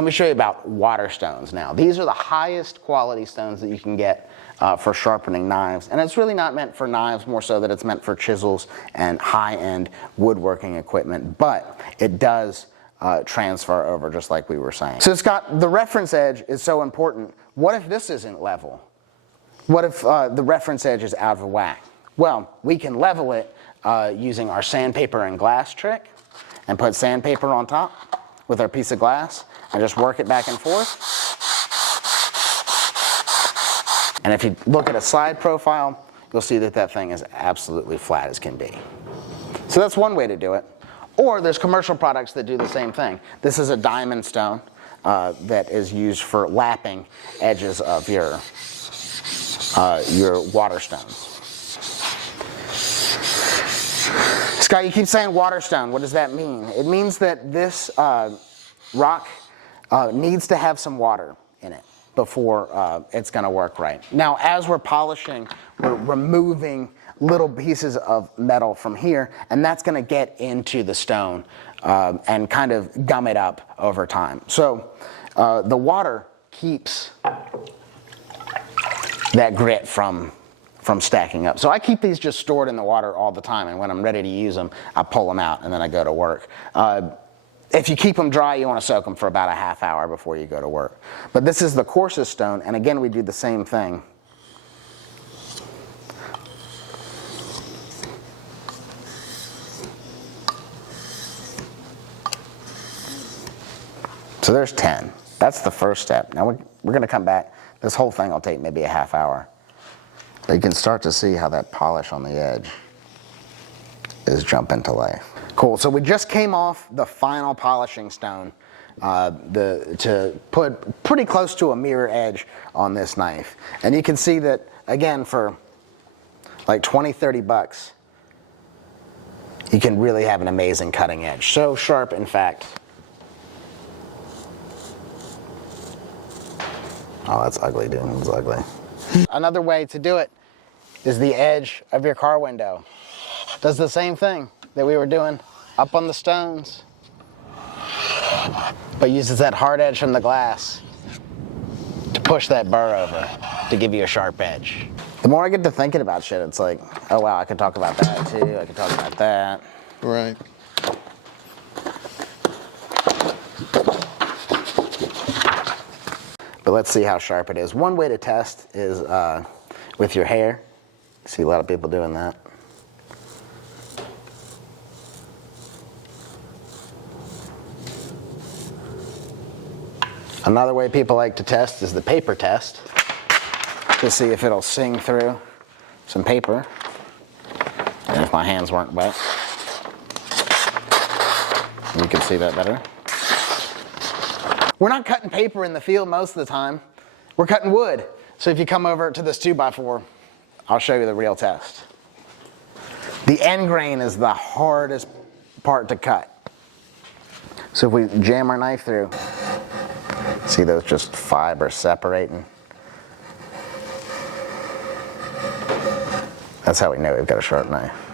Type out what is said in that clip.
Let me show you about water stones now. These are the highest quality stones that you can get for sharpening knives. And it's really not meant for knives, more so that it's meant for chisels and high-end woodworking equipment. But it does transfer over, just like we were saying. So Scott, the reference edge is so important. What if this isn't level? What if the reference edge is out of whack? Well, we can level it using our sandpaper and glass trick, and put sandpaper on top with our piece of glass and just work it back and forth. And if you look at a slide profile, you'll see that that thing is absolutely flat as can be. So that's one way to do it. Or there's commercial products that do the same thing. This is a diamond stone that is used for lapping edges of your water stones. Scott, you keep saying water stone. What does that mean? It means that this rock needs to have some water in it before it's going to work right. Now, as we're polishing, we're removing little pieces of metal from here, and that's going to get into the stone and kind of gum it up over time. So the water keeps that grit from stacking up. So I keep these just stored in the water all the time, and when I'm ready to use them, I pull them out and then I go to work. If you keep them dry, you want to soak them for about a half hour before you go to work. But this is the coarsest stone, and again, we do the same thing. So there's 10. That's the first step. Now we're going to come back. This whole thing will take maybe a half hour. But you can start to see how that polish on the edge is jumping to life. Cool, so we just came off the final polishing stone to put pretty close to a mirror edge on this knife. And you can see that, again, for like 20, 30 bucks, you can really have an amazing cutting edge. So sharp, in fact. Oh, that's ugly, dude. That's ugly. Another way to do it is the edge of your car window. Does the same thing that we were doing up on the stones, but uses that hard edge from the glass to push that burr over to give you a sharp edge. The more I get to thinking about shit, it's like, oh wow, I could talk about that too. I could talk about that. Right. But let's see how sharp it is. One way to test is with your hair. See a lot of people doing that. Another way people like to test is the paper test, to see if it'll sing through some paper, and if my hands weren't wet. You can see that better. We're not cutting paper in the field most of the time. We're cutting wood. So if you come over to this 2x4, I'll show you the real test. The end grain is the hardest part to cut. So if we jam our knife through, see those just fibers separating? That's how we know we've got a sharp knife.